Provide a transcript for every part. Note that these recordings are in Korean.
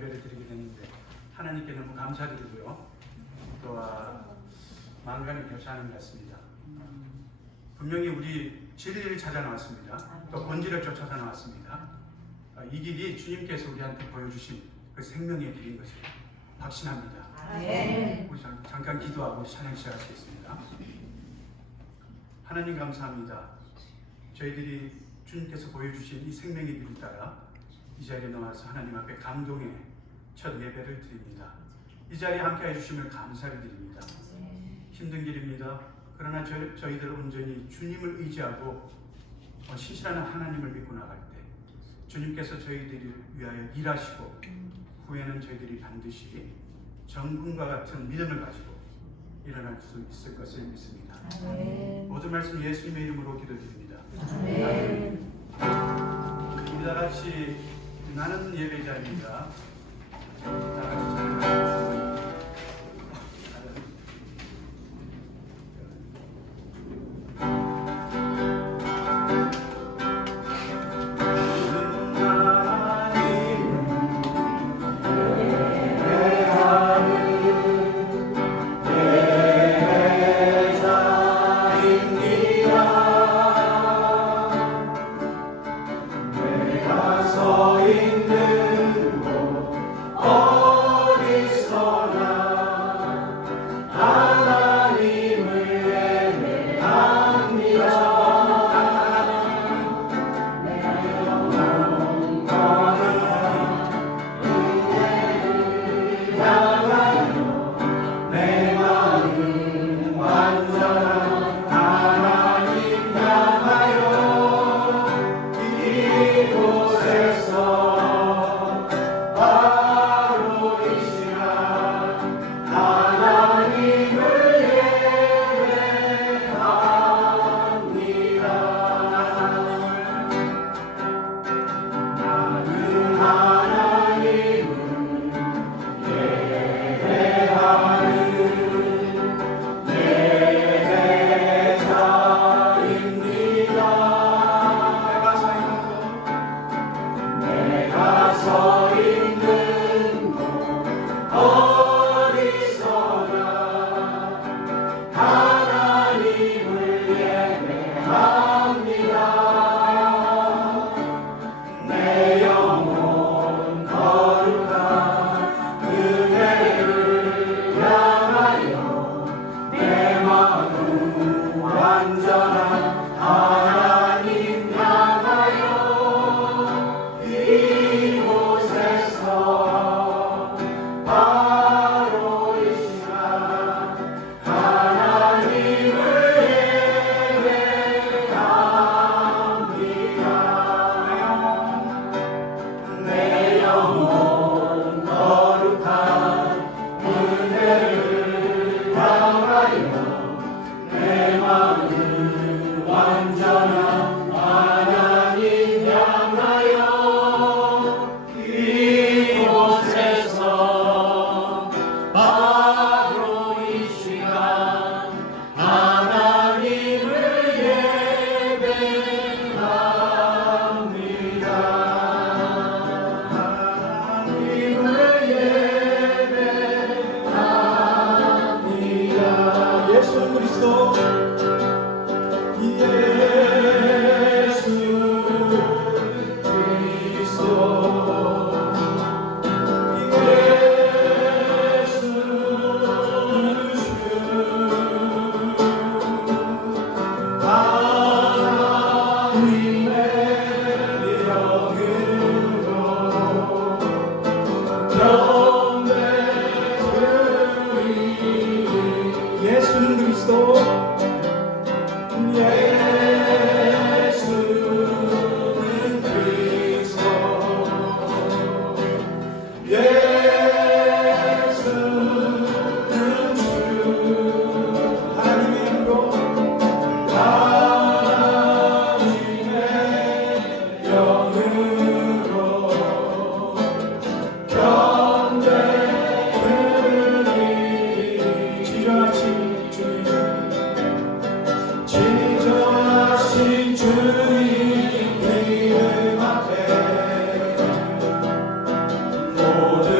예배를 드리게 되는데 하나님께 너무 감사드리고요. 또 만감이 교차하는 것 같습니다. 분명히 우리 진리를 찾아 나왔습니다. 또 본질을 쫓아서 나왔습니다. 이 길이 주님께서 우리한테 보여주신 그 생명의 길인 것을 확신합니다. 우리 잠깐 기도하고 찬양 시작하시겠습니다. 하나님 감사합니다. 저희들이 주님께서 보여주신 이 생명의 길을 따라 이 자리에 나와서 하나님 앞에 감동의 첫 예배를 드립니다. 이 자리에 함께해 주심을 감사를 드립니다. 힘든 길입니다. 그러나 저희들 온전히 주님을 의지하고 신실한 하나님을 믿고 나갈 때 주님께서 저희들을 위하여 일하시고 후에는 저희들이 반드시 정금과 같은 믿음을 가지고 일어날 수 있을 것을 믿습니다. 모든 말씀 예수님의 이름으로 기도드립니다. 우리 다 같이 나는 예배자입니다. 다 같이 찬양하겠습니다. 모든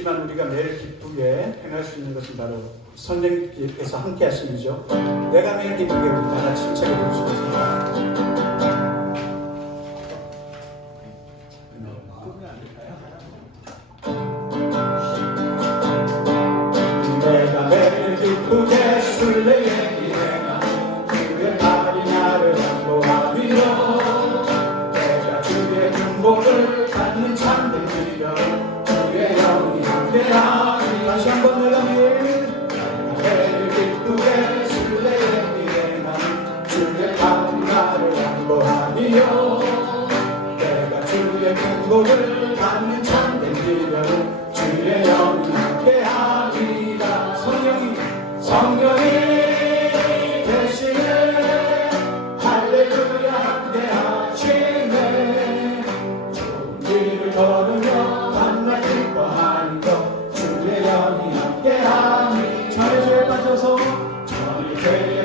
일이지만 우리가 매일 기쁘게 행할 수 있는 것은 바로 선생님께서 함께 하심이죠. 내가 매일 기쁘게 우리 다 같이 힘차게 부르시겠습니다. 내가 매일 기쁘게 술래에 일행하 주의 팔이 나를 안보하리요. 내가 주의 중보를 받는 참된 기별 주의 영이 함께하리. 다시 한번 내가 매일 기쁘게 술래에 일행하 주의 팔이 나를 안보하리요. 내가 주의 중보를 받는 참된 기별 주의 영이 함께하리라. 성령이 대신에 할렐루야 함께하시네. 좋은 길을 걸으며 만나 기뻐하는 것 주의 영이 함께하니. 전의 죄에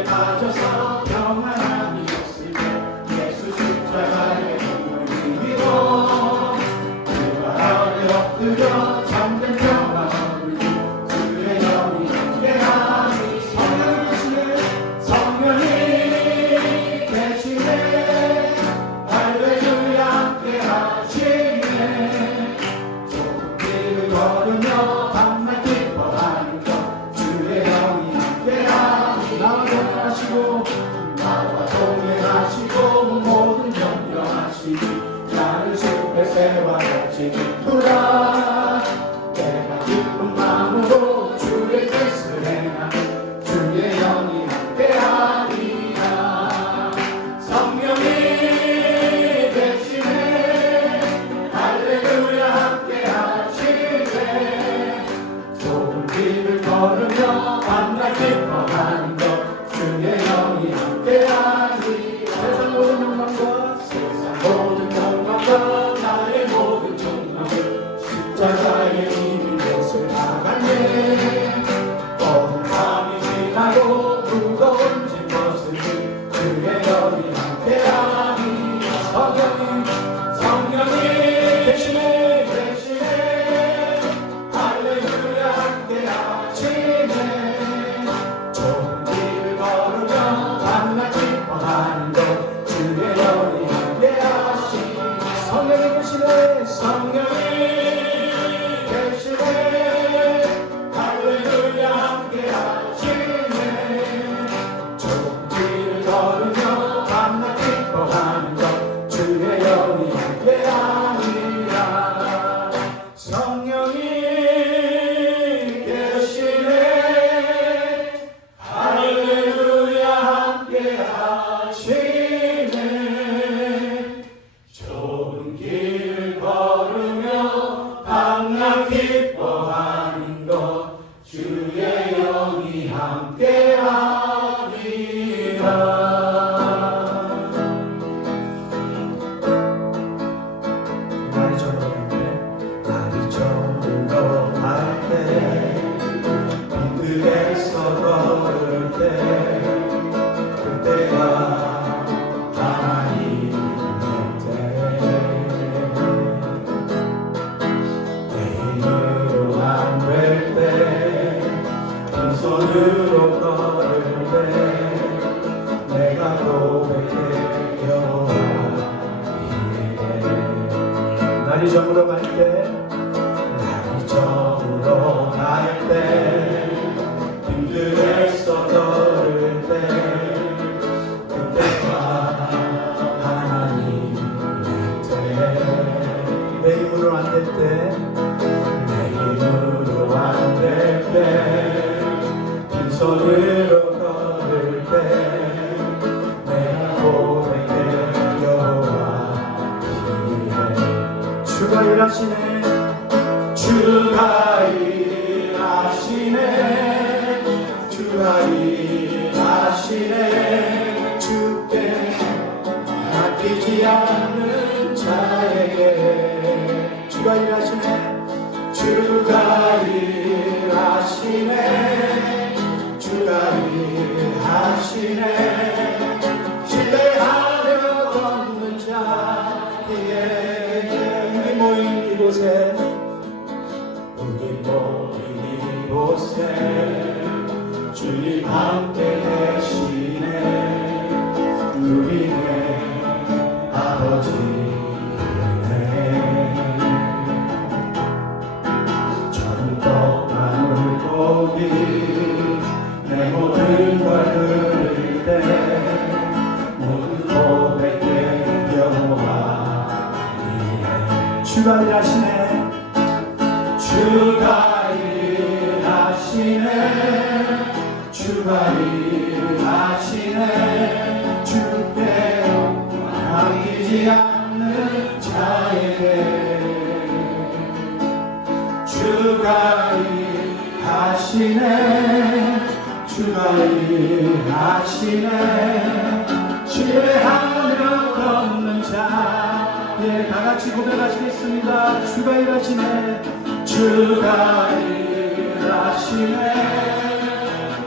빠져서 평안함이 없을 때 예수 십자가의 힘을 힘입어 그 아래 엎드려 잠든 평안 주의 영이 함께하니. 성령이 계시네 할렐루야 함께하시네. 좋은 길을 걸으며 밤낮 기뻐하는 것 주의 영이 함께하니. 나와 동행하시고 모든 변경하시니 나를 숲에 새와 같이 기쁘라. 내가 기쁜 마음으로 주의 뜻을 행하니 주의 영이 함께하리라. 성령이 계시네 할렐루야 함께하시네. 좋은 길을 걸으며 만나 기뻐하는 것 주의 영이 함께하니. 세상 모든 영광과 나의 모든 존망을 십자가의 이미 것을 나갔네. 먼 밤이 지나고 무거운 짐것을 주의 영이 함께하니. 성령이 대신에 할렐루야 함께하시네. 좋은 길을 걸으며 만나 기뻐하는 것 주의 영이 함께하시니. 성령이 계시네 할렐루야 함께하시네. 좋은 길을 걸으며 만나 기뻐하는 것 주의 영이 함께하니라. 성령이 계시네 할렐루야 함께하시네. 좋은 길을 걸으며 밤낮 기뻐하는 것 주의 영이 함께하리라. 날이 저물어 갈 때 힘들게서 걸을 때 그때가 하나님의 때. 내 힘으로 안 될 때 빈손으로 걸을 때 내가 고백해 여호와 이에게. 날이 저물어 갈 때 힘들겠어 걸을 때 그때가 하나님의 때. 내 힘으로 안 될 때 빈손으로 걸을 때 내가 고백해 여호와 이에. 주가 일하시네 주가 일하시네. 주께 맡기지 않는 자에게. 주가 일하시네 신뢰하며 걷는 자에게. 우리 모인 이곳에 곳에 주님 함께 계시네. 우리네 아버지네. 전도 만물고기 내 모든 걸 들을 때 모든 고백의 여호와이네. 주가 일하시네. 주가 일하시네. 주가 일하시네. 주께 맡기지 않는 자에게 주가 일하시네. 주가 일하시네. 신뢰하며 걷는 자. 예, 다 같이 고백하시겠습니다. 주가 일하시네. 주가 일하시네.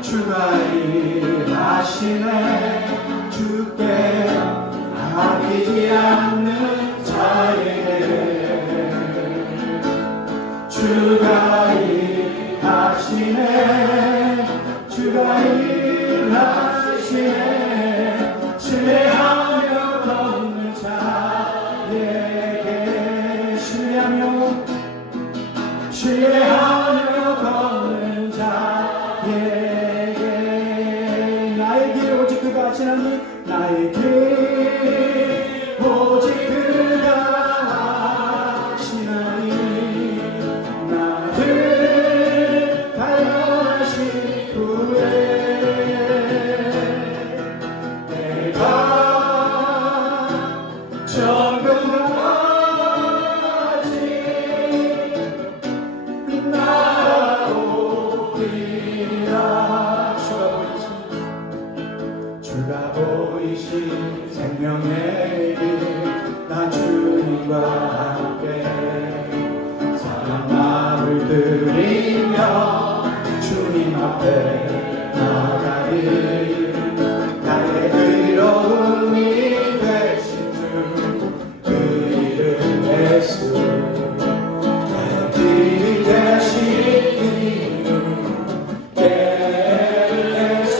주가 일하시네. 주께 맡기지 않는 자에게 주가 일하시네. 주가 일하시네. 신뢰하며 걷는 자에게 신뢰하며 걷는 자에게 나의 길 오직 그가 아시나니. 나의 길 오직 그가 아시나니. 나를 발견하신 후에 내가 정금까지 나오리라. 주가 보이신 생명의 길. 나 주님과 함께 사랑 마음을 드리며 주님 앞에 나가리. 나의 의로움이 되신 주 그 이름 예수. 나의 길이 되신 그 이름 예수.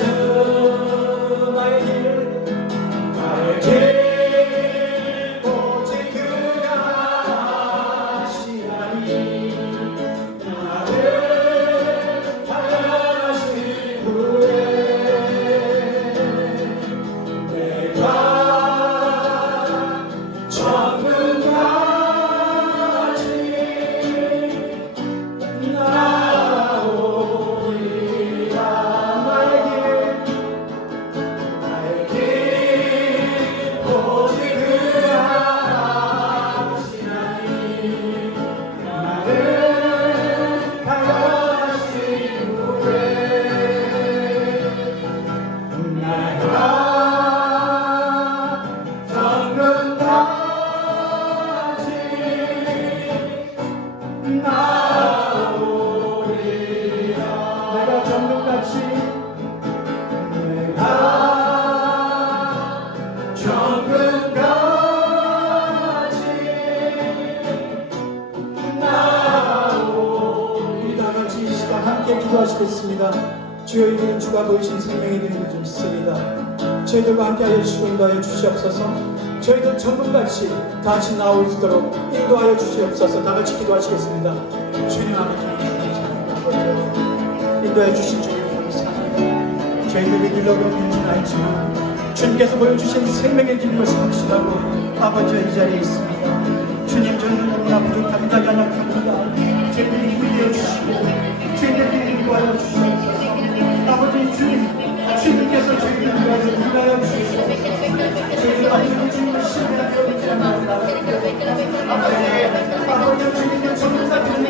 나의 길 오직 그가 아시나니. 나를 사랑하신 후에 내가 천국까지 나오리라. 나의 길 오직 그가 아시나니. 나를 사랑하신 후에 내가 정금까지 나오리라. 내가 정금같이 내가 정금까지 나오리라. 다 같이 이 시간 함께 기도하시겠습니다. 주여 이는 주가 보이신 생명이 되는 줄 믿습니다. 저희들과 함께하여 주시고 인도하여 주시옵소서. 저희들 전문같이 다시 나올 수 있도록 인도하여 주시옵소서. 다 같이 기도하시겠습니다. 주님 아버지 인도해 주신 주님 감사합니다. 저희들이 길로 걷는 줄 알지만 주님께서 보여주신 생명의 길을 확신하고 아버지와 이 자리에 있습니다. 주님 저는 너무나 부족합니다. 연약합니다. 저희들이 힘이 되어 주시고 저희들이 인도하여 주시옵소서. 아버지 주님께서 저희들을 위하여 인도하여 주시옵소서. 저희들 아버지 주님을 신뢰하여 믿습니다. 아버지 주님의 전문사 되는 길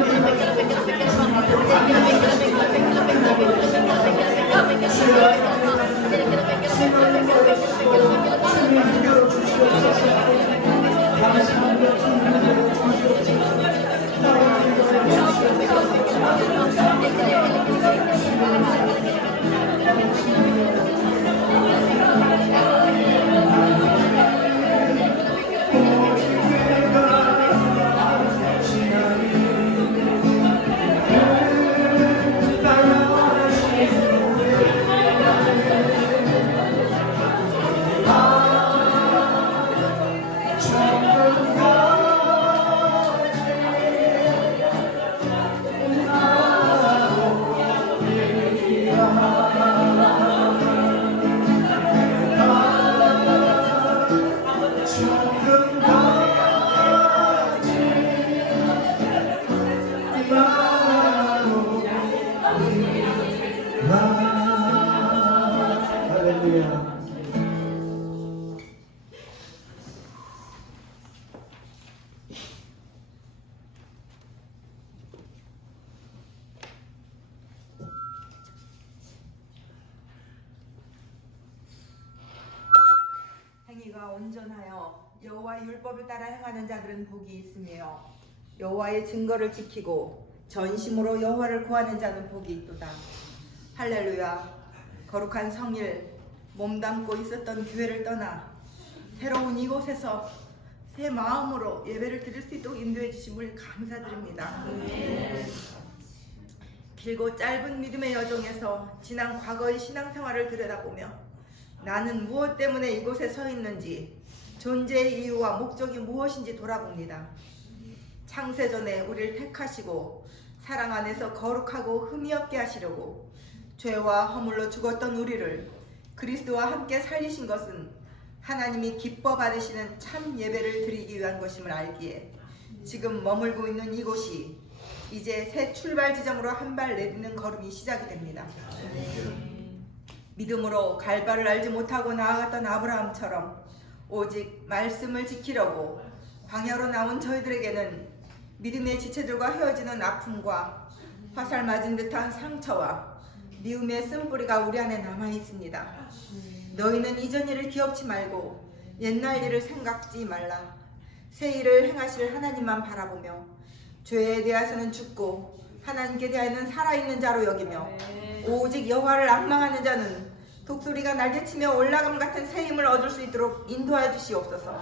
온전하여 여호와의 율법을 따라 행하는 자들은 복이 있으며 여호와의 증거를 지키고 전심으로 여호와를 구하는 자는 복이 있도다. 할렐루야. 거룩한 성일 몸담고 있었던 교회를 떠나 새로운 이곳에서 새 마음으로 예배를 드릴 수 있도록 인도해 주심을 감사드립니다. 길고 짧은 믿음의 여정에서 지난 과거의 신앙생활을 들여다보며 나는 무엇 때문에 이곳에 서 있는지, 존재의 이유와 목적이 무엇인지 돌아봅니다. 창세전에 우리를 택하시고 사랑 안에서 거룩하고 흠이 없게 하시려고 죄와 허물로 죽었던 우리를 그리스도와 함께 살리신 것은 하나님이 기뻐 받으시는 참 예배를 드리기 위한 것임을 알기에 지금 머물고 있는 이곳이 이제 새 출발 지점으로 한 발 내딛는 걸음이 시작이 됩니다. 믿음으로 갈바를 알지 못하고 나아갔던 아브라함처럼 오직 말씀을 지키려고 광야로 나온 저희들에게는 믿음의 지체들과 헤어지는 아픔과 화살 맞은 듯한 상처와 미움의 쓴뿌리가 우리 안에 남아 있습니다. 너희는 이전 일을 기억지 말고 옛날 일을 생각지 말라. 새 일을 행하실 하나님만 바라보며 죄에 대해서는 죽고 하나님께 대하여는 살아있는 자로 여기며 오직 여호와를 앙망하는 자는 독수리가 날개치며 올라감 같은 새 힘을 얻을 수 있도록 인도하여 주시옵소서.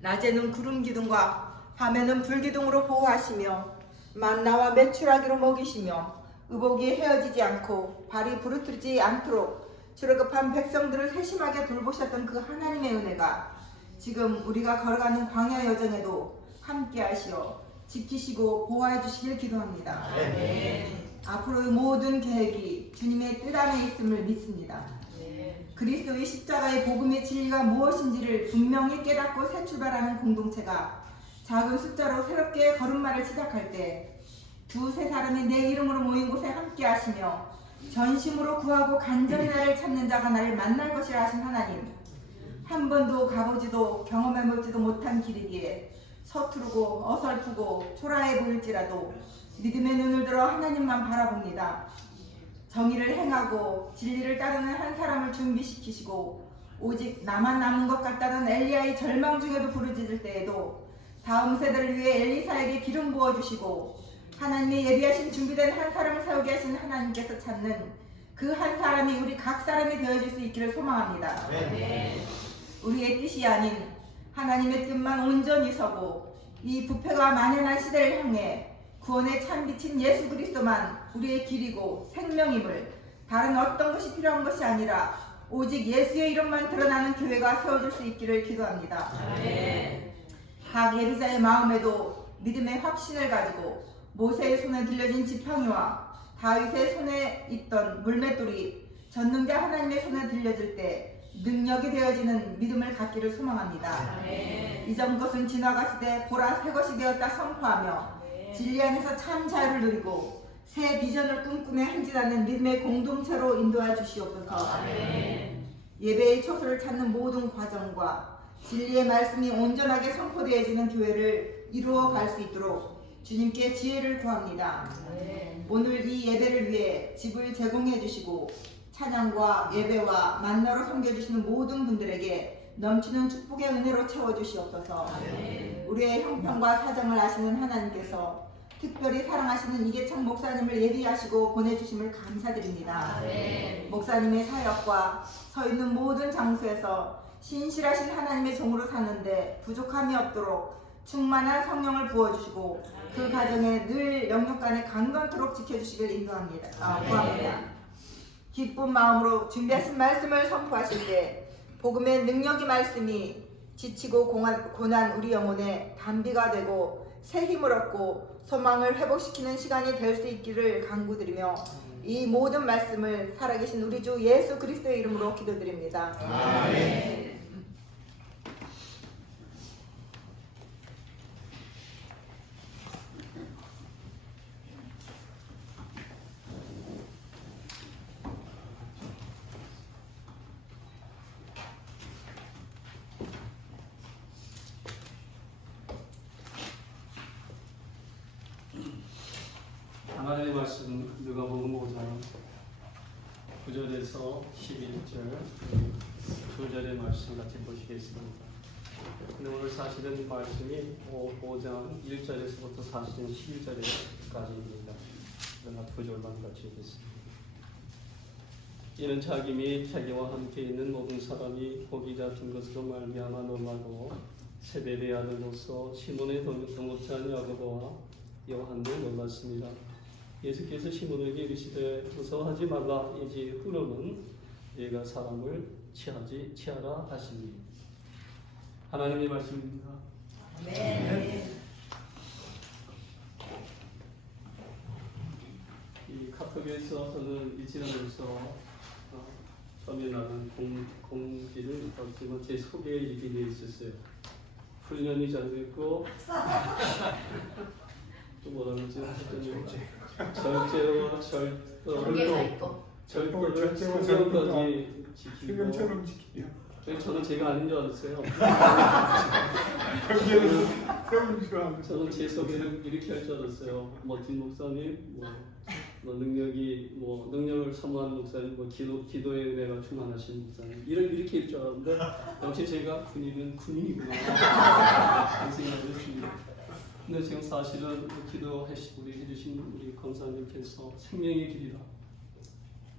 낮에는 구름 기둥과 밤에는 불기둥으로 보호하시며 만나와 메추라기로 먹이시며 의복이 헤어지지 않고 발이 부르트지 않도록 출애굽한 백성들을 세심하게 돌보셨던 그 하나님의 은혜가 지금 우리가 걸어가는 광야 여정에도 함께 하시어 지키시고 보호해 주시길 기도합니다. 앞으로의 모든 계획이 주님의 뜻 안에 있음을 믿습니다. 그리스도의 십자가의 복음의 진리가 무엇인지를 분명히 깨닫고 새 출발하는 공동체가 작은 숫자로 새롭게 걸음마를 시작할 때 두세 사람이 내 이름으로 모인 곳에 함께 하시며 전심으로 구하고 간절히 나를 찾는 자가 나를 만날 것이라 하신 하나님, 한 번도 가보지도 경험해보지도 못한 길이기에 서투르고 어설프고 초라해 보일지라도 믿음의 눈을 들어 하나님만 바라봅니다. 정의를 행하고 진리를 따르는 한 사람을 준비시키시고 오직 나만 남은 것 같다는 엘리야의 절망 중에도 부르짖을 때에도 다음 세대를 위해 엘리사에게 기름 부어주시고 하나님의 예비하신 준비된 한 사람을 세우게 하신 하나님께서 찾는 그 한 사람이 우리 각 사람이 되어줄 수 있기를 소망합니다. 우리의 뜻이 아닌 하나님의 뜻만 온전히 서고 이 부패가 만연한 시대를 향해 구원의 참 빛인 예수 그리스도만 우리의 길이고 생명임을 다른 어떤 것이 필요한 것이 아니라 오직 예수의 이름만 드러나는 교회가 세워질 수 있기를 기도합니다. 각 예비자의 마음에도 믿음의 확신을 가지고 모세의 손에 들려진 지팡이와 다윗의 손에 있던 물맷돌이 전능자 하나님의 손에 들려질 때 능력이 되어지는 믿음을 갖기를 소망합니다. 이전 것은 지나갔을 때 보라 새 것이 되었다 선포하며 진리 안에서 참 자유를 누리고 새 비전을 꿈꾸며 행진하는 믿음의 공동체로 인도해 주시옵소서. 예배의 초소를 찾는 모든 과정과 진리의 말씀이 온전하게 선포되어지는 교회를 이루어 갈 수 있도록 주님께 지혜를 구합니다. 오늘 이 예배를 위해 집을 제공해 주시고 찬양과 예배와 만나로 섬겨주시는 모든 분들에게 넘치는 축복의 은혜로 채워주시옵소서. 우리의 형편과 사정을 아시는 하나님께서 특별히 사랑하시는 이계창 목사님을 예비하시고 보내주심을 감사드립니다. 목사님의 사역과 서 있는 모든 장소에서 신실하신 하나님의 종으로 사는데 부족함이 없도록 충만한 성령을 부어주시고 그 가정에 늘 영육간에 강건토록 지켜주시길 인도합니다. 구합니다. 기쁜 마음으로 준비하신 말씀을 선포하실 때 복음의 능력이 말씀이 지치고 고난 우리 영혼에 단비가 되고 새 힘을 얻고 소망을 회복시키는 시간이 될 수 있기를 간구드리며 이 모든 말씀을 살아계신 우리 주 예수 그리스도의 이름으로 기도드립니다. 아멘. 하나님의 말씀 누가복음 5장 9절에서 11절 두 절의 말씀 같이 보시겠습니다. 근데 오늘 사실은 말씀이 5장 1절에서부터 사실은 11절까지입니다. 그러나 두 절만 같이 읽겠습니다. 이는 자기 및 자기와 함께 있는 모든 사람이 고기 잡힌 것으로 말미암아 놀라고 세베대의 아들로서 시몬의 동업자인 야고보와 요한도 놀랐습니다. 예수께서 시몬에게 이르시되 무서워하지 말라. 이제 후로는 네가 사람을 취하라 하시니. 하나님의 말씀입니다. 이 카톡에서 저는 이 지나면서 처음에 나는 공지를 없지만 제 소개에 이렇게 되어 있었어요. 훈련이 잘 됐고 또 뭐라 그러지? 절제와 절도를 수명까지 지키고 저는 제가 아닌 줄 알았어요. 저는 제 소개를 이렇게 할 줄 알았어요. 멋진 목사님, 능력을 사모하는 목사님, 기도의 은혜가 충만하신 목사님, 이렇게 할 줄 알았는데 역시 제가 군인은 군인이구나 그런 생각을 했습니다. 근데 지금 사실은 해주신 우리 권사님께서 생명의 길이다,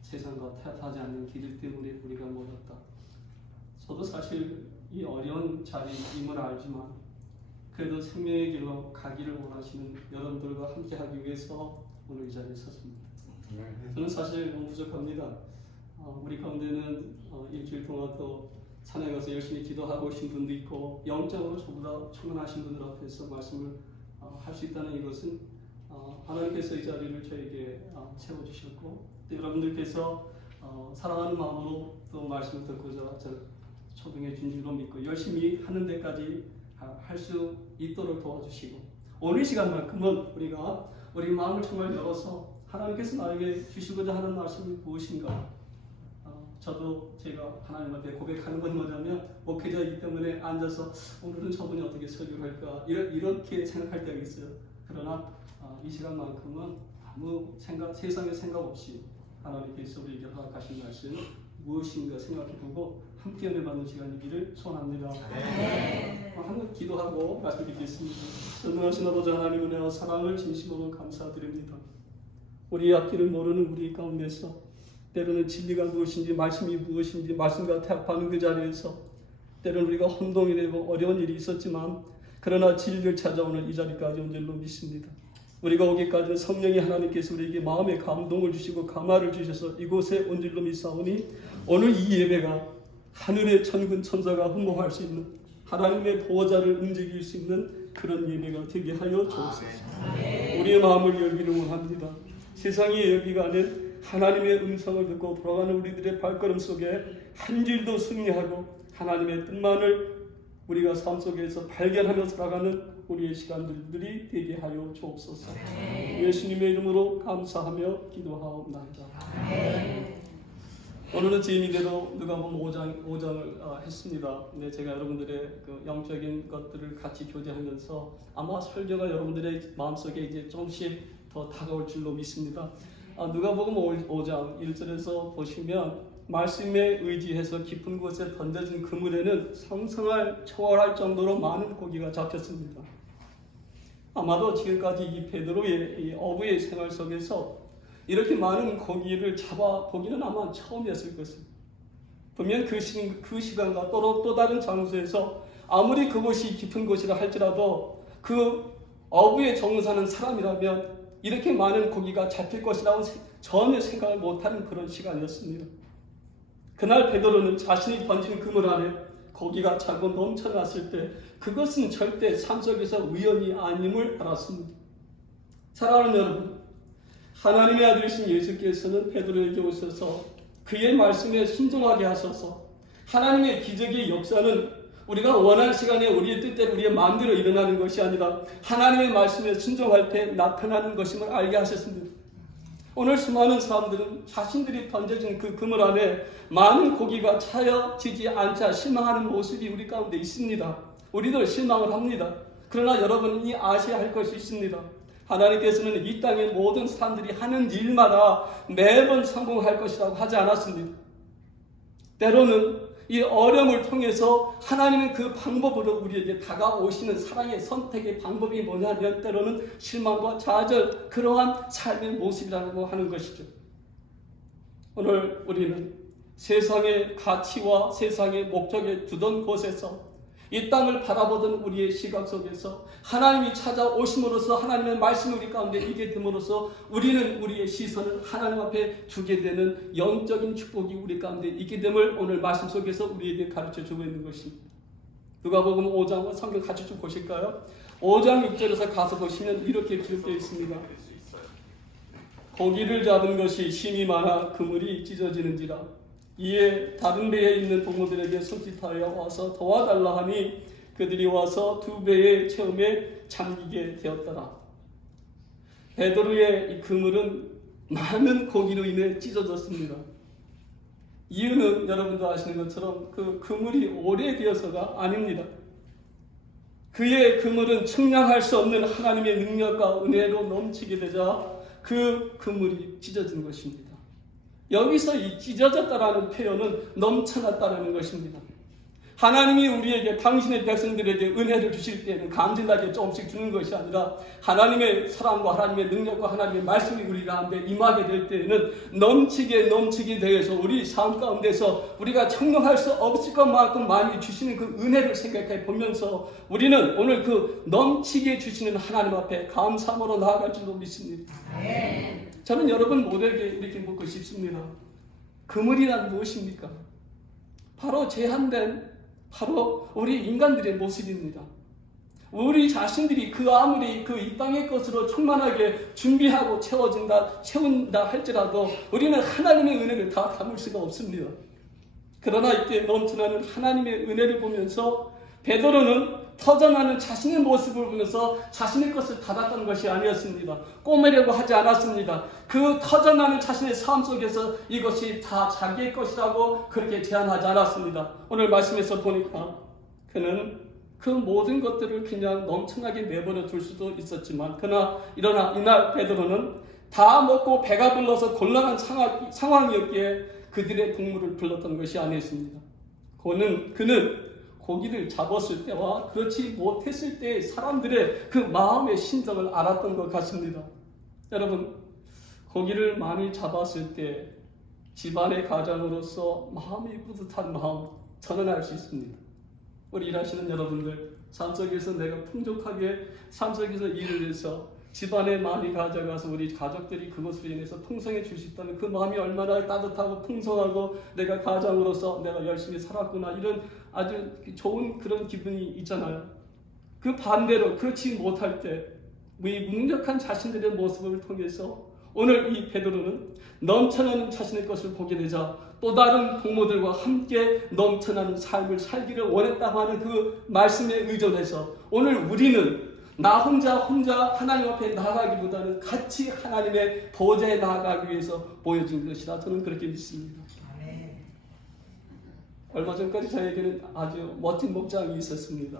세상과 타협하지 않는 길일 때문에 우리가 모였다. 저도 사실 이 어려운 자리임을 알지만 그래도 생명의 길로 가기를 원하시는 여러분들과 함께하기 위해서 오늘 이 자리에 섰습니다. 저는 사실 너무 부족합니다. 우리 가운데는 일주일 동안 또 산에 가서 열심히 기도하고 오신 분도 있고 영적으로 저보다 충만하신 분들 앞에서 말씀을 할 수 있다는 이것은 하나님께서 이 자리를 저에게 세워주셨고 또 여러분들께서 사랑하는 마음으로 또 말씀을 듣고자 초등해 준 줄로 믿고 열심히 하는 데까지 할 수 있도록 도와주시고 오늘 시간만큼은 우리가 우리 마음을 정말 열어서 하나님께서 나에게 주시고자 하는 말씀이 무엇인가, 저도 제가 하나님 앞에 고백하는 건 뭐냐면 목회자이기 때문에 앉아서 오늘은 저분이 어떻게 설교를 할까 이렇게 생각할 때가 있어요. 그러나 이 시간만큼은 아무 세상의 생각 없이 하나님께서 우리에게 허락하신 말씀 무엇인가 생각해보고 함께 은혜 받는 시간이기를 소원합니다. 한번 기도하고 말씀드리겠습니다. 전능하신 아버지 하나님, 은혜와 사랑을 진심으로 감사드립니다. 우리의 앞길을 모르는 우리 가운데서 때로는 진리가 무엇인지 말씀이 무엇인지 말씀과 타협하는 그 자리에서 때로는 우리가 혼동이 되고 어려운 일이 있었지만 그러나 진리를 찾아오는 이 자리까지 온 줄로 믿습니다. 우리가 오기까지는 성령이 하나님께서 우리에게 마음의 감동을 주시고 감화를 주셔서 이곳에 온 줄로 믿사오니 오늘 이 예배가 하늘의 천군 천사가 흠모할 수 있는 하나님의 보호자를 움직일 수 있는 그런 예배가 되게 하여 주옵소서. 우리의 마음을 열기를 원합니다. 세상이 열기가 아닌 하나님의 음성을 듣고 돌아가는 우리들의 발걸음 속에 한 줄도 승리하고 하나님의 뜻만을 우리가 삶 속에서 발견하며 살아가는 우리의 시간들이 되게 하여 주옵소서. 예수님의 이름으로 감사하며 기도하옵나이다. 오늘은 재미대로 누가복음 5장을 했습니다. 근데 제가 여러분들의 그 영적인 것들을 같이 교제하면서 아마 설교가 여러분들의 마음속에 이제 조금씩 더 다가올 줄로 믿습니다. 누가복음 5장 1절에서 보시면 말씀에 의지해서 깊은 곳에 던져진 그물에는 상상을 초월할 정도로 많은 고기가 잡혔습니다. 아마도 지금까지 이 베드로의 이 어부의 생활 속에서 이렇게 많은 고기를 잡아보기는 아마 처음이었을 것입니다. 분명 그 시간과 또 다른 장소에서 아무리 그곳이 깊은 곳이라 할지라도 그 어부의 정사는 사람이라면 이렇게 많은 고기가 잡힐 것이라고 전혀 생각을 못하는 그런 시간이었습니다. 그날 베드로는 자신이 던진 그물 안에 고기가 차고 넘쳐났을 때 그것은 절대 삶 속에서 우연이 아님을 알았습니다. 사랑하는 여러분, 하나님의 아들이신 예수께서는 베드로에게 오셔서 그의 말씀에 순종하게 하셔서 하나님의 기적의 역사는 우리가 원하는 시간에 우리의 뜻대로 우리의 마음대로 일어나는 것이 아니라 하나님의 말씀에 순종할 때 나타나는 것임을 알게 하셨습니다. 오늘 수많은 사람들은 자신들이 던져진 그 그물 안에 많은 고기가 차여지지 않자 실망하는 모습이 우리 가운데 있습니다. 우리도 실망을 합니다. 그러나 여러분이 아셔야 할 것이 있습니다. 하나님께서는 이 땅의 모든 사람들이 하는 일마다 매번 성공할 것이라고 하지 않았습니다. 때로는 이 어려움을 통해서 하나님은 그 방법으로 우리에게 다가오시는 사랑의 선택의 방법이 뭐냐면 때로는 실망과 좌절, 그러한 삶의 모습이라고 하는 것이죠. 오늘 우리는 세상의 가치와 세상의 목적에 두던 곳에서 이 땅을 바라보던 우리의 시각 속에서 하나님이 찾아오심으로써 하나님의 말씀이 우리 가운데 있게 됨으로써 우리는 우리의 시선을 하나님 앞에 두게 되는 영적인 축복이 우리 가운데 있게 됨을 오늘 말씀 속에서 우리에게 가르쳐 주고 있는 것입니다. 누가복음 5장과 성경 같이 좀 보실까요? 5장 6절에서 가서 보시면 이렇게 기록되어 있습니다. 고기를 잡은 것이 힘이 많아 그물이 찢어지는지라. 이에 다른 배에 있는 동무들에게 손짓하여 와서 도와달라 하니 그들이 와서 두 배의 체험에 잠기게 되었더라. 베드로의 이 그물은 많은 고기로 인해 찢어졌습니다. 이유는 여러분도 아시는 것처럼 그 그물이 오래되어서가 아닙니다. 그의 그물은 측량할 수 없는 하나님의 능력과 은혜로 넘치게 되자 그 그물이 찢어진 것입니다. 여기서 이 찢어졌다라는 표현은 넘쳐났다는 것입니다. 하나님이 우리에게 당신의 백성들에게 은혜를 주실 때는 감질나게 조금씩 주는 것이 아니라 하나님의 사랑과 하나님의 능력과 하나님의 말씀이 우리 가운데 임하게 될 때에는 넘치게 되어서 우리 삶 가운데서 우리가 청량할 수 없을 것만큼 많이 주시는 그 은혜를 생각해 보면서 우리는 오늘 그 넘치게 주시는 하나님 앞에 감사함으로 나아갈 줄로 믿습니다. 저는 여러분 모두에게 이렇게 묻고 싶습니다. 그물이란 무엇입니까? 바로 제한된 바로 우리 인간들의 모습입니다. 우리 자신들이 그 아무리 그 이 땅의 것으로 충만하게 준비하고 채운다 할지라도 우리는 하나님의 은혜를 다 담을 수가 없습니다. 그러나 이때 넘쳐나는 하나님의 은혜를 보면서 베드로는 터져나는 자신의 모습을 보면서 자신의 것을 받았던 것이 아니었습니다. 꼬매려고 하지 않았습니다. 그 터져나는 자신의 삶 속에서 이것이 다 자기의 것이라고 그렇게 제안하지 않았습니다. 오늘 말씀에서 보니까 그는 그 모든 것들을 그냥 넘쳐나게 내버려 둘 수도 있었지만 그러나 이날 베드로는 다 먹고 배가 불러서 곤란한 상황이었기에 그들의 동물을 불렀던 것이 아니었습니다. 그는 고기를 잡았을 때와 그렇지 못했을 때의 사람들의 그 마음의 심정을 알았던 것 같습니다. 여러분, 고기를 많이 잡았을 때 집안의 가장으로서 마음이 뿌듯한 마음 저는 알 수 있습니다. 우리 일하시는 여러분들, 삶 속에서 내가 풍족하게 삶 속에서 일을 해서 집안에 많이 가져가서 우리 가족들이 그것으로 인해서 풍성해질 수 있다는 그 마음이 얼마나 따뜻하고 풍성하고 내가 가장으로서 내가 열심히 살았구나 이런 아주 좋은 그런 기분이 있잖아요. 그 반대로 그렇지 못할 때 우리 무능력한 자신들의 모습을 통해서 오늘 이 베드로는 넘쳐나는 자신의 것을 보게 되자 또 다른 동무들과 함께 넘쳐나는 삶을 살기를 원했다고 하는 그 말씀에 의존해서 오늘 우리는 나 혼자 하나님 앞에 나아가기보다는 같이 하나님의 보좌에 나아가기 위해서 보여진 것이라 저는 그렇게 믿습니다. 얼마 전까지 저에게는 아주 멋진 목장이 있었습니다.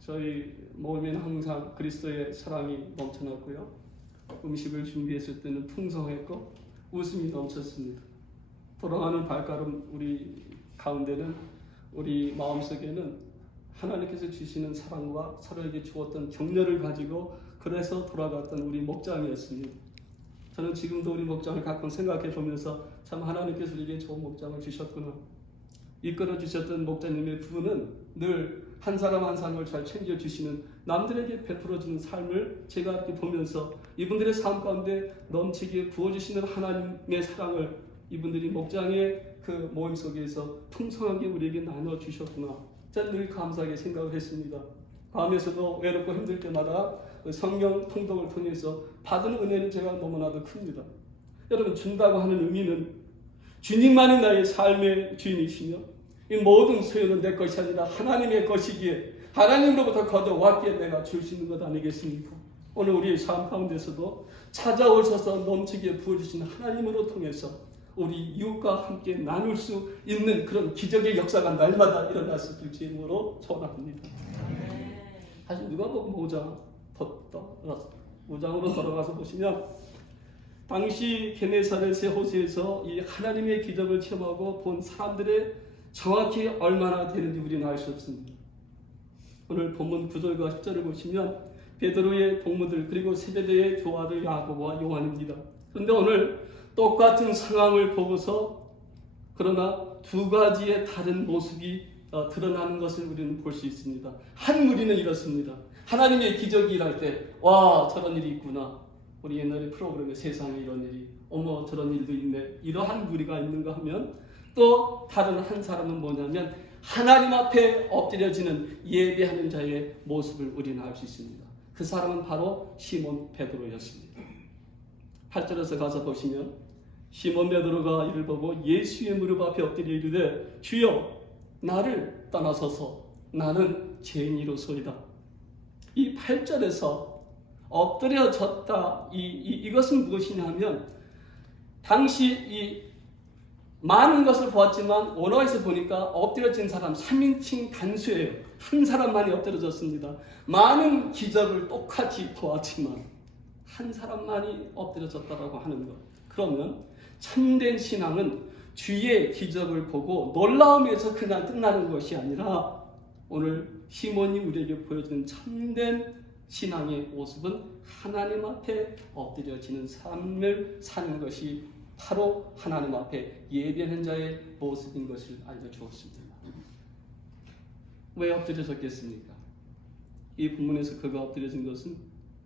저희 모임에는 항상 그리스도의 사랑이 넘쳐났고요. 음식을 준비했을 때는 풍성했고 웃음이 넘쳤습니다. 돌아가는 발걸음 우리 가운데는 우리 마음속에는 하나님께서 주시는 사랑과 서로에게 주었던 격려를 가지고 그래서 돌아갔던 우리 목장이었습니다. 저는 지금도 우리 목장을 가끔 생각해 보면서 참 하나님께서 우리에게 좋은 목장을 주셨구나. 이끌어 주셨던 목자님의 부부는 늘 한 사람 한 사람을 잘 챙겨주시는 남들에게 베풀어주는 삶을 제가 이렇게 보면서 이분들의 삶 가운데 넘치게 부어주시는 하나님의 사랑을 이분들이 목장의 그 모임 속에서 풍성하게 우리에게 나눠주셨구나. 저는 늘 감사하게 생각을 했습니다. 밤에서도 외롭고 힘들 때마다 성경 통독을 통해서 받은 은혜는 제가 너무나도 큽니다. 여러분, 준다고 하는 의미는 주님만이 나의 삶의 주인이시며 이 모든 소유는 내 것이 아니라 하나님의 것이기에 하나님으로부터 거둬왔기에 내가 줄 수 있는 것 아니겠습니까? 오늘 우리의 삶 가운데서도 찾아오셔서 넘치게 부어주신 하나님으로 통해서 우리 이웃과 함께 나눌 수 있는 그런 기적의 역사가 날마다 일어났을 줄 주님으로 소원합니다. 사실 누가복음 5장으로 돌아가서 보시면 당시 게네사렛의 호수에서 이 하나님의 기적을 체험하고 본 사람들의 정확히 얼마나 되는지 우리는 알 수 없습니다. 오늘 본문 9절과 10절을 보시면 베드로의 동무들 그리고 세베대의 두 아들 야고보와 요한입니다. 그런데 오늘 똑같은 상황을 보고서 그러나 두 가지의 다른 모습이 드러나는 것을 우리는 볼 수 있습니다. 한 무리는 이렇습니다. 하나님의 기적이 일할 때 와 저런 일이 있구나. 우리 옛날에 프로그램에 세상에 이런 일이 어머 저런 일도 있네. 이러한 무리가 있는가 하면 또 다른 한 사람은 뭐냐면 하나님 앞에 엎드려지는 예배하는 자의 모습을 우리는 알 수 있습니다. 그 사람은 바로 시몬 베드로였습니다. 8절에서 가서 보시면 시몬 베드로가 이를 보고 예수의 무릎 앞에 엎드려 이르되 주여 나를 떠나소서 나는 죄인이로소이다. 이 8절에서 엎드려졌다. 이것은 무엇이냐면 당시 이 많은 것을 보았지만 원어에서 보니까 엎드려진 사람 3인칭 단수예요. 한 사람만이 엎드려졌습니다. 많은 기적을 똑같이 보았지만 한 사람만이 엎드려졌다라고 하는 것. 그러면 참된 신앙은 주의 기적을 보고 놀라움에서 그냥 끝나는 것이 아니라 오늘 시몬이 우리에게 보여주는 참된 신앙의 모습은 하나님 앞에 엎드려지는 삶을 사는 것이 바로 하나님 앞에 예배하는 자의 모습인 것을 알려주었습니다. 왜 엎드려졌겠습니까? 이 본문에서 그가 엎드려진 것은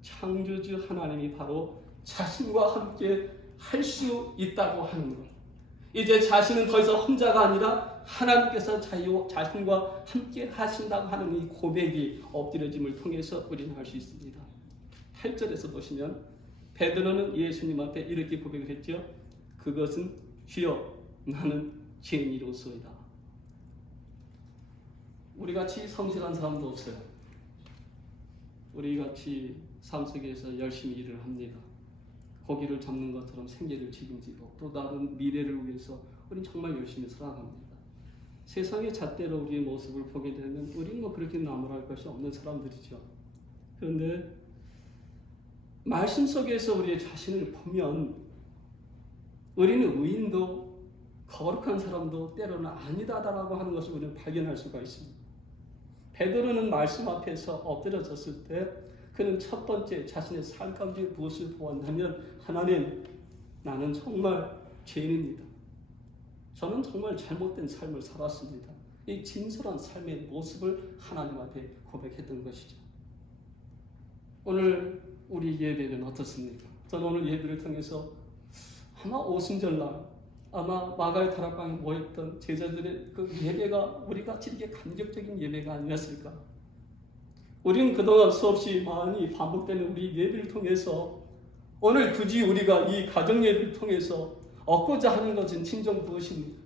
창조주 하나님이 바로 자신과 함께 할 수 있다고 하는 것. 이제 자신은 더 이상 혼자가 아니라 하나님께서 자신과 함께 하신다고 하는 이 고백이 엎드려짐을 통해서 우리는 알 수 있습니다. 8절에서 보시면 베드로는 예수님 앞에 이렇게 고백을 했죠. 그것은 주여 나는 죄인이로소이다. 우리같이 성실한 사람도 없어요. 우리같이 삶 속에서 열심히 일을 합니다. 고기를 잡는 것처럼 생계를 책임지고 또 다른 미래를 위해서 우리는 정말 열심히 살아갑니다. 세상의 잣대로 우리의 모습을 보게 되면 우리는 뭐 그렇게 나무랄 것이 없는 사람들이죠. 그런데 말씀 속에서 우리의 자신을 보면 우리는 의인도 거룩한 사람도 때로는 아니다라고 하는 것을 우리는 발견할 수가 있습니다. 베드로는 말씀 앞에서 엎드려졌을 때 그는 첫 번째 자신의 삶 가운데 무엇을 보았냐면 하나님 나는 정말 죄인입니다. 저는 정말 잘못된 삶을 살았습니다. 이 진솔한 삶의 모습을 하나님 앞에 고백했던 것이죠. 오늘 우리 예배는 어떻습니까? 저는 오늘 예배를 통해서 아마 오순절날 아마 마가의 다락방에 모였던 제자들의 그 예배가 우리같이 이렇게 감격적인 예배가 아니었을까? 우리는 그동안 수없이 많이 반복되는 우리 예배를 통해서 오늘 굳이 우리가 이 가정 예배를 통해서 얻고자 하는 것은 진정 무엇입니까?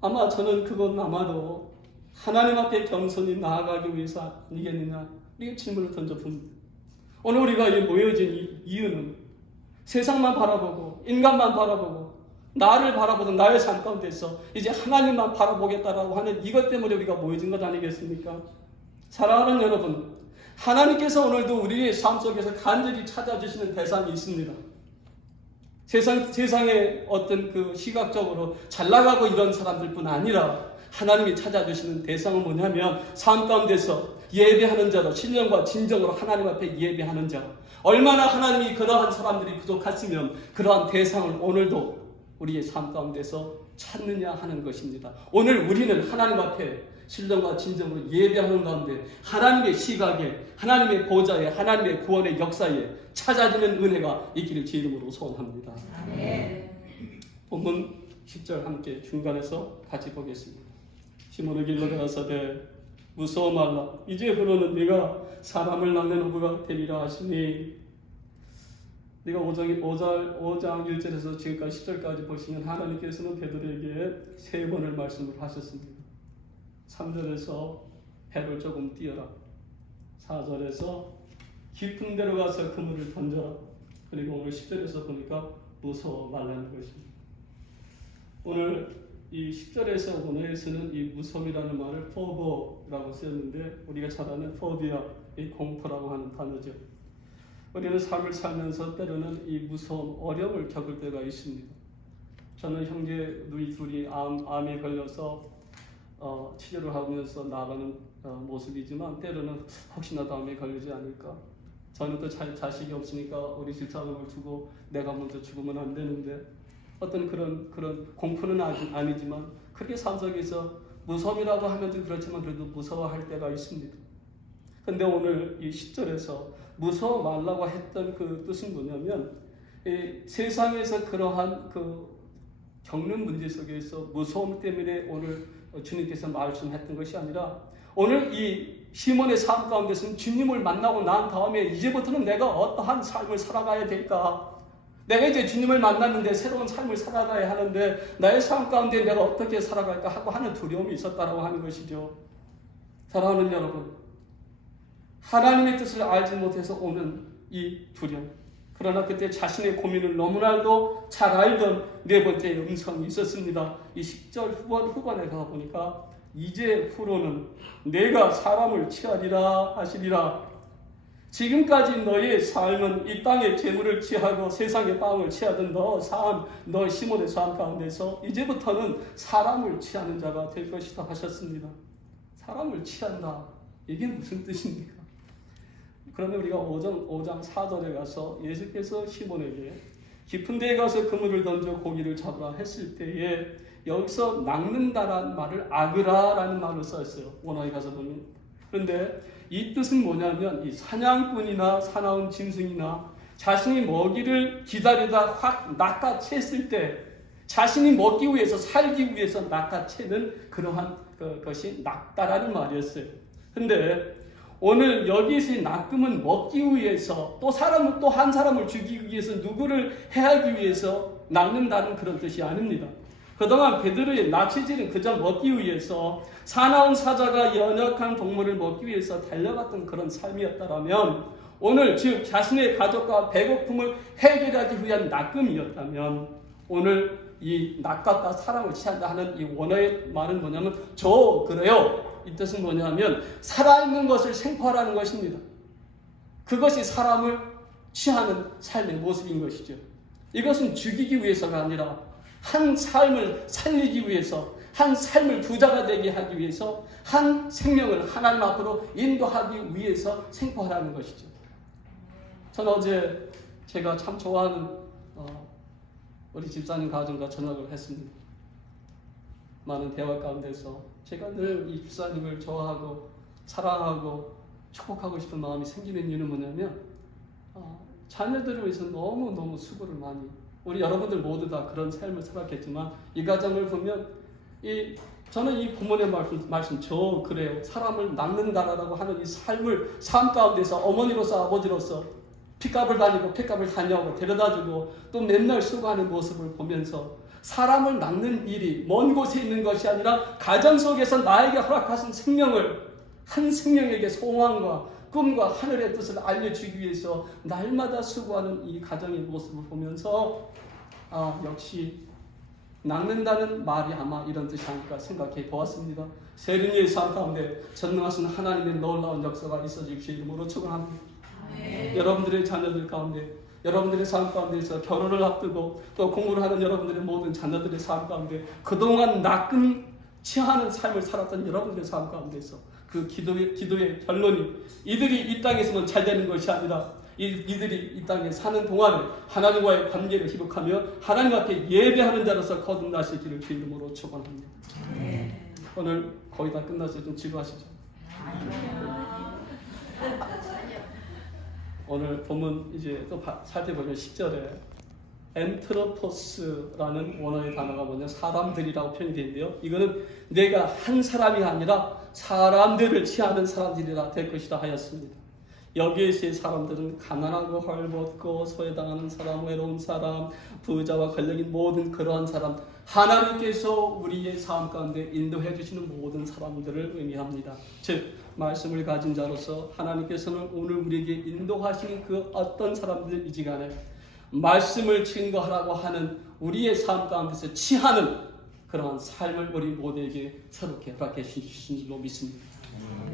아마 저는 그건 아마도 하나님 앞에 겸손히 나아가기 위해서 아니겠느냐 이렇게 질문을 던져봅니다. 오늘 우리가 모여진 이유는 세상만 바라보고 인간만 바라보고 나를 바라보던 나의 삶 가운데서 이제 하나님만 바라보겠다라고 하는 이것 때문에 우리가 모여진 것 아니겠습니까? 사랑하는 여러분, 하나님께서 오늘도 우리의 삶 속에서 간절히 찾아주시는 대상이 있습니다. 세상에 어떤 그 시각적으로 잘 나가고 이런 사람들뿐 아니라 하나님이 찾아주시는 대상은 뭐냐면 삶 가운데서 예배하는 자로 신령과 진정으로 하나님 앞에 예배하는 자. 얼마나 하나님이 그러한 사람들이 부족했으면 그러한 대상을 오늘도 우리의 삶 가운데서 찾느냐 하는 것입니다. 오늘 우리는 하나님 앞에 신령과 진정으로 예배하는 가운데 하나님의 시각에 하나님의 보좌에 하나님의 구원의 역사에 찾아지는 은혜가 있기를 제 이름으로 소원합니다. 아멘. 본문 10절 함께 중간에서 같이 보겠습니다. 시몬의 길로 가라사대 무서워 말라 이제부로는 네가 사람을 낚는 어부가 되리라 하시니 네가 5장 1절에서 지금까지 10절까지 보시면 하나님께서는 베드로에게 3번을 말씀을 하셨습니다. 3절에서 배를 조금 띄어라. 4절에서 깊은 데로 가서 그물을 던져라. 그리고 오늘 10절에서 보니까 무서워 말라는 것입니다. 오늘 이 10절에서 원어에서는 이 무서움이라는 말을 포버라고 쓰였는데 우리가 잘 아는 포비아, 이 공포라고 하는 단어죠. 우리는 삶을 살면서 때로는 이 무서움, 어려움을 겪을 때가 있습니다. 저는 형제 둘이 암에 걸려서 치료를 하면서 나가는 모습이지만 때로는 혹시나 다음에 걸리지 않을까. 저는 또 자식이 없으니까 우리 집사람을 두고 내가 먼저 죽으면 안 되는데 어떤 그런 공포는 아니지만 그렇게 삶 속에서 무서움이라고 하면 좀 그렇지만 그래도 무서워할 때가 있습니다. 근데 오늘 이 10절에서 무서워 말라고 했던 그 뜻은 뭐냐면 이 세상에서 그러한 겪는 문제 속에서 무서움 때문에 오늘 주님께서 말씀했던 것이 아니라 오늘 이 시몬의 삶 가운데서는 주님을 만나고 난 다음에 이제부터는 내가 어떠한 삶을 살아가야 될까? 내가 이제 주님을 만났는데 새로운 삶을 살아가야 하는데 나의 삶 가운데 내가 어떻게 살아갈까 하고 하는 두려움이 있었다라고 하는 것이죠. 사랑하는 여러분, 하나님의 뜻을 알지 못해서 오는 이 두려움. 그러나 그때 자신의 고민을 너무나도 잘 알던 네 번째 음성이 있었습니다. 이 10절 후반에 가보니까 이제 후로는 내가 사람을 취하리라 하시리라. 지금까지 너의 삶은 이 땅의 재물을 취하고 세상의 빵을 취하던 너 시몬의 삶 가운데서 이제부터는 사람을 취하는 자가 될 것이다 하셨습니다. 사람을 취한다. 이게 무슨 뜻입니까? 그러면 우리가 5장 4절에 가서 예수께서 시몬에게 깊은 데에 가서 그물을 던져 고기를 잡으라 했을 때에 여기서 낚는다라는 말을 아그라라는 말로 썼어요. 원어에 가서 보면. 그런데 이 뜻은 뭐냐면 이 사냥꾼이나 사나운 짐승이나 자신이 먹이를 기다리다 확 낚아챘을 때 자신이 먹기 위해서 살기 위해서 낚아채는 그러한 것이 낚다라는 말이었어요. 그런데 오늘 여기서 낚음은 먹기 위해서 또 한 사람을 죽이기 위해서 누구를 해하기 위해서 낚는다는 그런 뜻이 아닙니다. 그동안 베드로의 낚시질은 그저 먹기 위해서 사나운 사자가 연약한 동물을 먹기 위해서 달려갔던 그런 삶이었다면 오늘 즉 자신의 가족과 배고픔을 해결하기 위한 낚음이었다면 오늘 이 낚았다 사람을 취한다 하는 이 원어의 말은 뭐냐면 그래요. 이 뜻은 뭐냐면 살아있는 것을 생포하라는 것입니다. 그것이 사람을 취하는 삶의 모습인 것이죠. 이것은 죽이기 위해서가 아니라 한 삶을 살리기 위해서 한 삶을 부자가 되게 하기 위해서 한 생명을 하나님 앞으로 인도하기 위해서 생포하라는 것이죠. 저는 어제 제가 참 좋아하는 우리 집사님 가정과 전화를 했습니다. 많은 대화 가운데서 제가 늘 이 집사님을 좋아하고 사랑하고 축복하고 싶은 마음이 생기는 이유는 뭐냐면 자녀들을 위해서 너무너무 수고를 많이 우리 여러분들 모두 다 그런 삶을 살았겠지만 이 가정을 보면 저는 이 부모의 말씀 그래요. 사람을 낚는다라고 하는 이 삶 가운데서 어머니로서 아버지로서 핏값을 다니고 핏값을 다녀오고 데려다주고 또 맨날 수고하는 모습을 보면서 사람을 낚는 일이 먼 곳에 있는 것이 아니라 가정 속에서 나에게 허락하신 생명을 한 생명에게 소망과 꿈과 하늘의 뜻을 알려주기 위해서 날마다 수고하는 이 가정의 모습을 보면서 역시 낚는다는 말이 아마 이런 뜻이 아닐까 생각해 보았습니다. 세륜이의 삶 가운데 전능하신 하나님의 놀라운 역사가 있어 주시기 이름으로 축원합니다. 여러분들의 자녀들 가운데 여러분들의 삶 가운데서 결혼을 앞두고 또 공부를 하는 여러분들의 모든 자녀들의 삶 가운데 그동안 낚음 취하는 삶을 살았던 여러분들의 삶 가운데서 그 기도의 결론이 이들이 이 땅에서만 잘 되는 것이 아니라 이들이 이 땅에 사는 동안에 하나님과의 관계를 회복하며 하나님 앞에 예배하는 자로서 거듭나시기를 주 이름으로 축원합니다. 오늘 거의 다 끝났어요. 좀 지루하시죠? 오늘 본문 이제 또 살펴보면 10절에 엔트로포스라는 원어의 단어가 뭐냐 사람들이라고 표현이 되는데요. 이거는 내가 한 사람이 아니라 사람들을 취하는 사람들이라 될 것이다 하였습니다. 여기에서의 사람들은 가난하고 헐벗고 소외당하는 사람, 외로운 사람, 부자와 권력인 모든 그러한 사람, 하나님께서 우리의 삶 가운데 인도해 주시는 모든 사람들을 의미합니다. 즉 말씀을 가진 자로서 하나님께서는 오늘 우리에게 인도하시는 그 어떤 사람들이지 간에 말씀을 증거하라고 하는 우리의 삶 가운데서 취하는 그러한 삶을 우리 모두에게 새롭게 허락해 주신 줄로 믿습니다.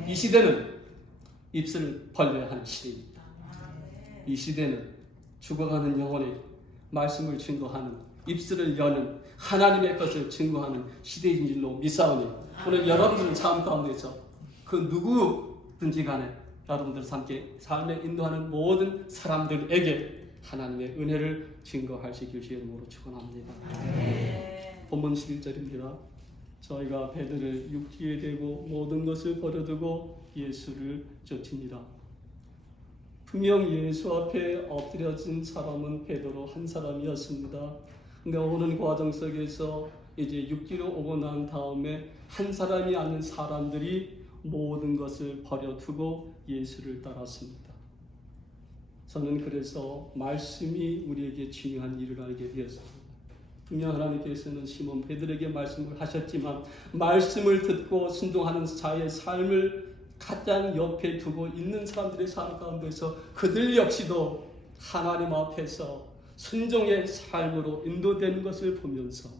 이 시대는 입술을 벌려야 하는 시대입니다. 이 시대는 죽어가는 영혼에게 말씀을 증거하는 입술을 여는 하나님의 것을 증거하는 시대인 줄로 믿사오니 오늘 여러분들의 삶 가운데서 그 누구든지 간에 여러분들 삶에 인도하는 모든 사람들에게 하나님의 은혜를 증거하시길 주의 이름으로 축원합니다. 본문 11절입니다. 저희가 베드를 육지에 대고 모든 것을 버려두고 예수를 쫓으니라. 분명 예수 앞에 엎드려진 사람은 베드로 한 사람이었습니다. 근데 오는 과정 속에서 이제 육지로 오고 난 다음에 한 사람이 아닌 사람들이 모든 것을 버려두고 예수를 따랐습니다. 저는 그래서 말씀이 우리에게 중요한 일을 알게 되었습니다. 분명 하나님께서는 시몬 베드로에게 말씀을 하셨지만 말씀을 듣고 순종하는 자의 삶을 가장 옆에 두고 있는 사람들의 삶 가운데서 그들 역시도 하나님 앞에서 순종의 삶으로 인도되는 것을 보면서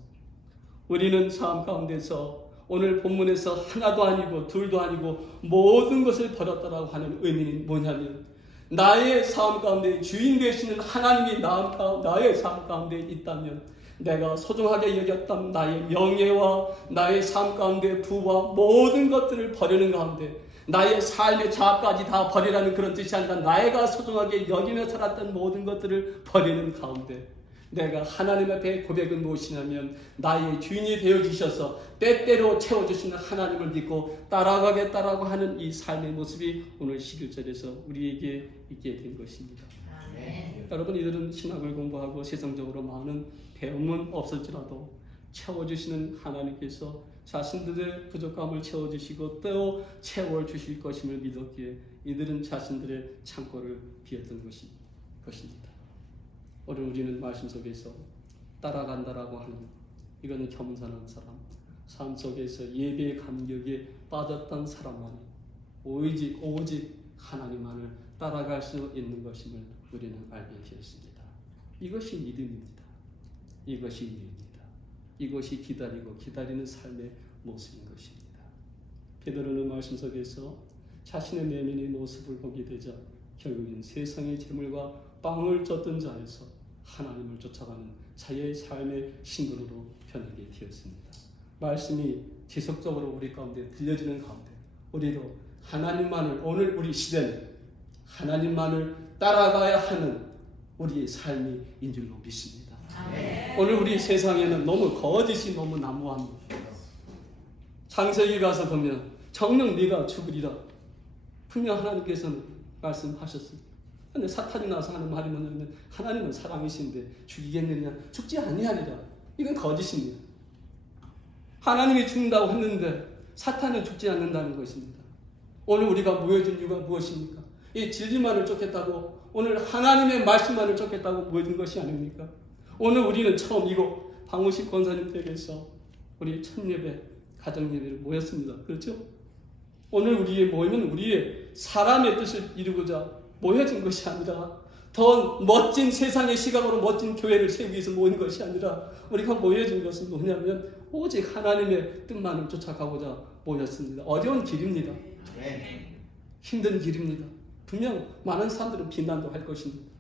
우리는 삶 가운데서 오늘 본문에서 하나도 아니고 둘도 아니고 모든 것을 버렸다라고 하는 의미는 뭐냐면 나의 삶 가운데 주인 되시는 하나님이 나의 삶 가운데 있다면 내가 소중하게 여겼던 나의 명예와 나의 삶 가운데 부와 모든 것들을 버리는 가운데 나의 삶의 자아까지 다 버리라는 그런 뜻이 아니라 나가 소중하게 여기며 살았던 모든 것들을 버리는 가운데 내가 하나님 앞에 고백은 무엇이냐면 나의 주인이 되어주셔서 때때로 채워주시는 하나님을 믿고 따라가겠다라고 하는 이 삶의 모습이 오늘 11절에서 우리에게 있게 된 것입니다. 여러분 이들은 신학을 공부하고 세상적으로 많은 배움은 없을지라도 채워주시는 하나님께서 자신들의 부족함을 채워주시고 또 채워주실 것임을 믿었기에 이들은 자신들의 창고를 비웠던 것입니다. 오늘 우리는 말씀 속에서 따라간다라고 하는 이거는 겸손한 사람, 삶 속에서 예배의 감격에 빠졌던 사람만이 오직 하나님만을 따라갈 수 있는 것임을 우리는 알게 되었습니다. 이것이 믿음입니다. 이것이 믿음입니다. 이것이 기다리는 삶의 모습인 것입니다. 베드로는 말씀 속에서 자신의 내면의 모습을 보게 되자 결국엔 세상의 재물과 빵을 쫓던 자에서 하나님을 쫓아가는 자의 삶의 신분으로 변하게 되었습니다. 말씀이 지속적으로 우리 가운데 들려지는 가운데 우리도 하나님만을 오늘 우리 시대는 하나님만을 따라가야 하는 우리의 삶인 줄로 믿습니다. 오늘 우리 세상에는 너무 거짓이 너무 난무합니다. 창세기 가서 보면 정녕 네가 죽으리라 분명 하나님께서는 말씀하셨습니다. 근데 사탄이 나서 하는 말이 뭐냐면 하나님은 사랑이신데 죽이겠느냐? 죽지 아니하리라. 이건 거짓입니다. 하나님이 죽는다고 했는데 사탄은 죽지 않는다는 것입니다. 오늘 우리가 모여진 이유가 무엇입니까? 이 진리만을 쫓겠다고 오늘 하나님의 말씀만을 쫓겠다고 모여진 것이 아닙니까? 오늘 우리는 처음 이곳 박무식 권사님 댁에서 우리 첫 예배, 가정 예배를 모였습니다. 그렇죠? 오늘 우리의 모임은 우리의 사람의 뜻을 이루고자 모여진 것이 아니라 더 멋진 세상의 시각으로 멋진 교회를 세우기 위해서 모인 것이 아니라 우리가 모여진 것은 뭐냐면 오직 하나님의 뜻만을 쫓아가고자 모였습니다. 어려운 길입니다. 힘든 길입니다. 분명 많은 사람들은 비난도 할 것입니다.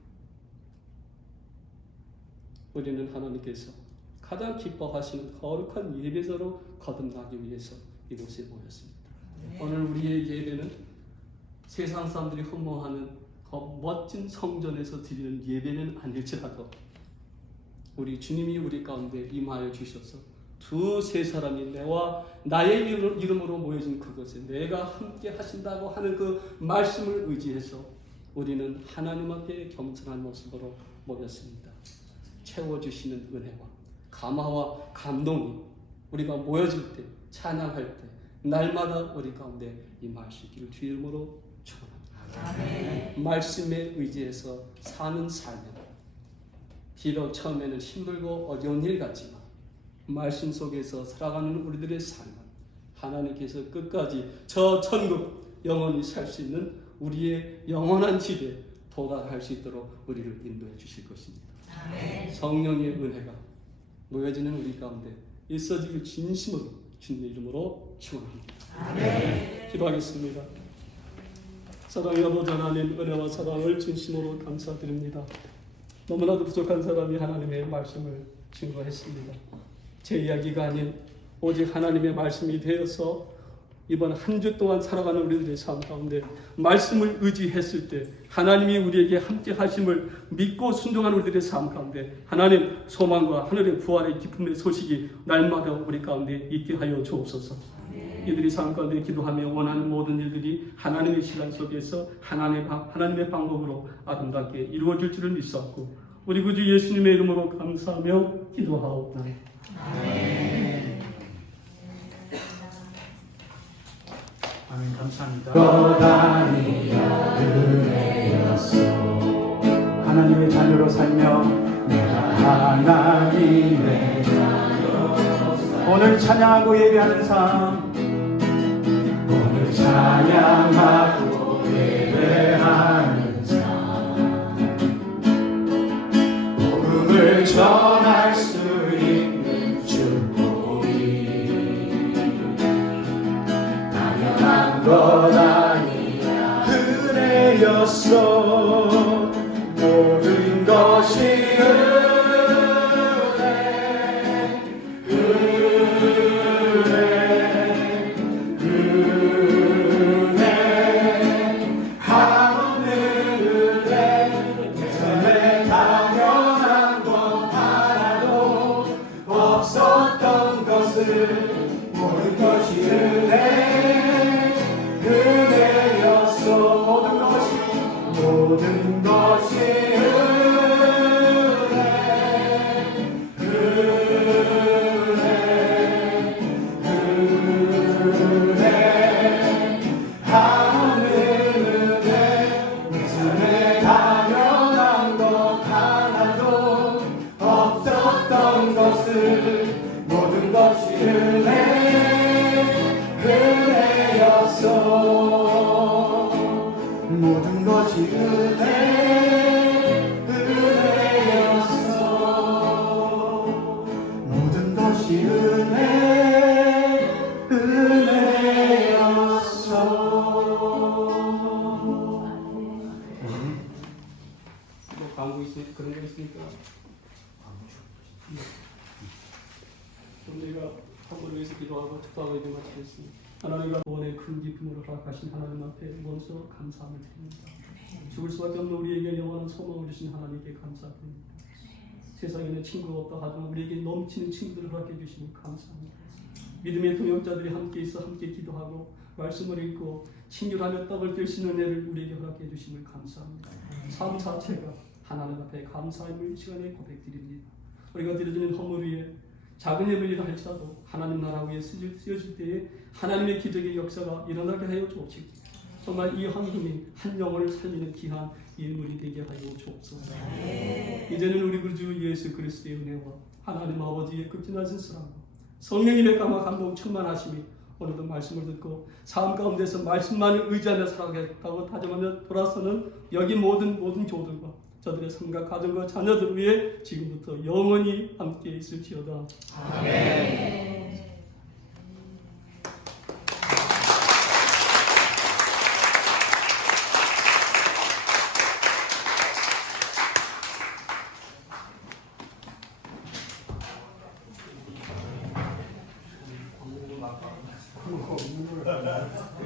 우리는 하나님께서 가장 기뻐하시는 거룩한 예배자로 거듭나기 위해서 이곳에 모였습니다. 오늘 우리의 예배는 세상 사람들이 흠모하는 멋진 성전에서 드리는 예배는 아닐지라도 우리 주님이 우리 가운데 임하여 주셔서 두세 사람이 내와 나의 이름으로 모여진 그것에 내가 함께 하신다고 하는 그 말씀을 의지해서 우리는 하나님 앞에 겸손한 모습으로 모였습니다. 채워주시는 은혜와 감화와 감동이 우리가 모여질 때 찬양할 때 날마다 우리 가운데 임하시기를 주 이름으로 축원합니다. 말씀에 의지해서 사는 삶은 비록 처음에는 힘들고 어려운 일 같지만 말씀 속에서 살아가는 우리들의 삶은 하나님께서 끝까지 저 천국 영원히 살 수 있는 우리의 영원한 집에 도달할 수 있도록 우리를 인도해 주실 것입니다. 성령의 은혜가 모여지는 우리 가운데 있어지길 진심으로 주님의 이름으로 축원합니다. 기도하겠습니다. 사랑의 아버지 하나님, 은혜와 사랑을 진심으로 감사드립니다. 너무나도 부족한 사람이 하나님의 말씀을 증거했습니다. 제 이야기가 아닌 오직 하나님의 말씀이 되어서 이번 한 주 동안 살아가는 우리들의 삶 가운데 말씀을 의지했을 때 하나님이 우리에게 함께 하심을 믿고 순종하는 우리들의 삶 가운데 하나님 소망과 하늘의 부활의 기쁨의 소식이 날마다 우리 가운데 있게 하여 주옵소서. 이들이 삶 가운데 기도하며 원하는 모든 일들이 하나님의 시간 속에서 하나님의 방법으로 아름답게 이루어질 줄을 믿사옵고 우리 구주 예수님의 이름으로 감사하며 기도하옵나이다. 아멘. 감사합니다. 하나님의 자녀로 살며 내가 하나님의 자녀 오늘 찬양하고 예배하는 삶 오늘 찬양하고 예배하는 삶 복음을 전할 수 있는 축복이 당연한 것 아니야 은혜였어 모든 것이 모든 것이 은혜였어 모든 것이 하는 은혜 내 삶에 당연한 것 하나도 없었던 것을 모든 것이 은혜였어 모든 것이 은혜였어 모든 것이 은혜였어 뭐 광고 있으니까 그런 거 있으니까 그럼 저희가 한번을 위해서 기도하고 특도하고 이제 마치겠습니다. 하나님과 구원의 큰 기쁨으로 허락하신 하나님 앞에 먼저 감사함을 드립니다. 죽을 수밖에 없는 우리에게 영원한 소망을 주신 하나님께 감사드립니다. 세상에는 친구가 없다 하지만 우리에게 넘치는 친구들을 허락해 주시니 감사합니다. 믿음의 동역자들이 함께 있어 함께 기도하고 말씀을 읽고 친교하며 떡을 뗄 수 있는 은혜를 우리에게 허락해 주심을 감사합니다. 삶 자체가 하나님 앞에 감사함을 이 시간에 고백드립니다. 우리가 드려지는 허물 위에 작은 예물이라 할지라도 하나님 나라 위에 쓰여질 때에 하나님의 기적의 역사가 일어나게 하여 주옵시고 정말 이 헌금이 한 영혼을 살리는 귀한 일물이 되게 하여 주옵소서. 이제는 우리 구주 예수 그리스도의 은혜와 하나님 아버지의 극진하신 사랑과 성령의 백감과 감동 충만하심이 오늘도 말씀을 듣고 삶 가운데서 말씀만을 의지하며 살아가겠다고 다짐하며 돌아서는 여기 모든 조들과 저들의 삶과 가정과 자녀들 위해 지금부터 영원히 함께 있을지어다. 아멘.